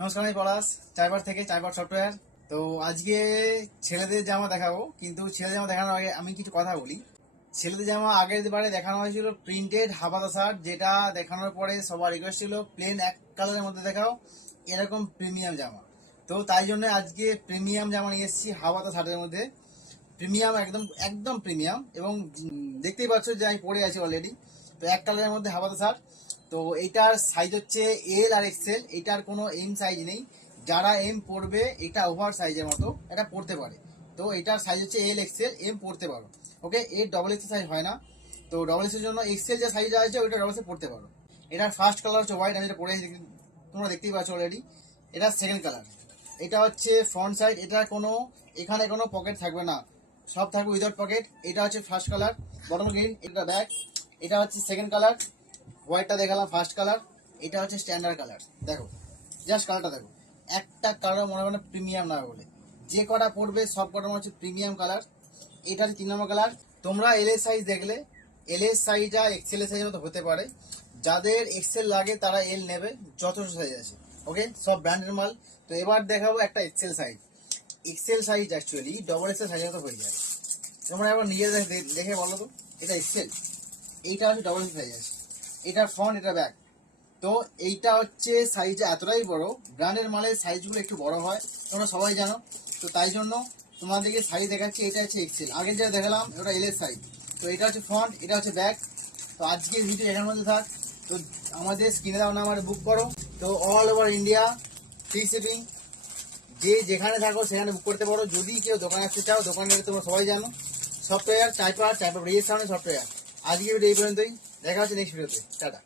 নমস্কার, আমি পলাশ চাইবার থেকে চাইবার সফটওয়্যার। তো আজকে ছেলেদের জামা দেখাবো, কিন্তু ছেলেদের জামা দেখানোর আগে আমি কিছু কথা বলি। ছেলেদের জামা আগের বারে দেখানো হয়েছিল প্রিন্টেড হাফাতা শার্ট, যেটা দেখানোর পরে সবার রিকোয়েস্ট ছিল প্লেন এক কালারের মধ্যে দেখাও, এরকম প্রিমিয়াম জামা। তো তাই জন্য আজকে প্রিমিয়াম জামা নিয়ে এসেছি হাফাতা শার্টের মধ্যে। প্রিমিয়াম, একদম একদম প্রিমিয়াম। এবং দেখতেই পাচ্ছ যে আমি পরে আছি অলরেডি। তো এক কালারের মধ্যে হাফাতা শার্ট। তো এইটার সাইজ হচ্ছে এল আর এক্সেল, এটার কোনো এম সাইজ নেই। যারা এম পড়বে এটা ওভার সাইজের মতো এটা পড়তে পারে। তো এটার সাইজ হচ্ছে এল এক্সেল, এম পড়তে পারো। ওকে, এর ডবল এক্সেল সাইজ হয় না। তো ডবল এক্সেল জন্য এক্সেল যে সাইজ আছে ওইটা ডবল এক্সেল পড়তে পারো। এটার ফার্স্ট কালার হচ্ছে হোয়াইট, আমি যেটা পরে তোমরা দেখতেই পাচ্ছ অলরেডি। এটা সেকেন্ড কালার। এটা হচ্ছে ফ্রন্ট সাইড, এটা কোনো এখানে কোনো পকেট থাকবে না, সব থাকবে উইদাউট পকেট। এটা হচ্ছে ফার্স্ট কালার, বটম গ্রিন। এটা ব্যাক। এটা হচ্ছে সেকেন্ড কালার, হোয়াইটটা দেখালাম ফার্স্ট কালার। এটা হচ্ছে স্ট্যান্ডার্ড কালার। দেখো, জাস্ট কালারটা দেখো, একটা কালার মনে হয় প্রিমিয়াম না বলে, যে কটা পড়বে সব কটা মনে হচ্ছে প্রিমিয়াম কালার। এটা হচ্ছে 3 নম্বর কালার। তোমরা এল এর সাইজ দেখলে, এল এর সাইজটা এক্সেল এর সাইজের মতো হতে পারে। যাদের এক্সেল লাগে তারা এল নেবে, যথেষ্ট সাইজ আছে। ওকে, সব ব্র্যান্ডের মাল। তো এবার দেখাবো একটা XL size. XL size actually double XL সাইজের মতো হয়ে যায়। তোমরা এবার নিজেদের দেখে বলো তো, এটা এক্সেল, এইটা হচ্ছে ডবল এক্সেল সাইজ আছে। এটা ফ্রন্ট, এটা ব্যাক। তো এইটা হচ্ছে সাইজটা এতটাই বড়, ব্র্যান্ডের মালের সাইজগুলো একটু বড় হয়, তোমরা সবাই জানো। তো তাই জন্য তোমাদেরকে সাইজ দেখাচ্ছি। এটা হচ্ছে এক্সেল, আগে যেটা দেখালাম ওটা এল এর সাইজ। তো এটা হচ্ছে ফ্রন্ট, এটা হচ্ছে ব্যাক। তো আজকের ভিডিও এখানের মধ্যে থাক। তো আমাদের স্ক্রিনে দেওয়া নাম্বারে বুক করো। তো all over India free shipping, যে যেখানে থাকো সেখানে বুক করতে পারো। যদি কেউ দোকানে আসতে চাও, দোকানে তোমরা সবাই জানো, সফটওয়্যার টাইপার রেজিস্ট্রেশনের সফটওয়্যার। আজকে ভিডিও এই পর্যন্তই, দেখা হচ্ছে নেক্সট ভিডিওতে। টাটা।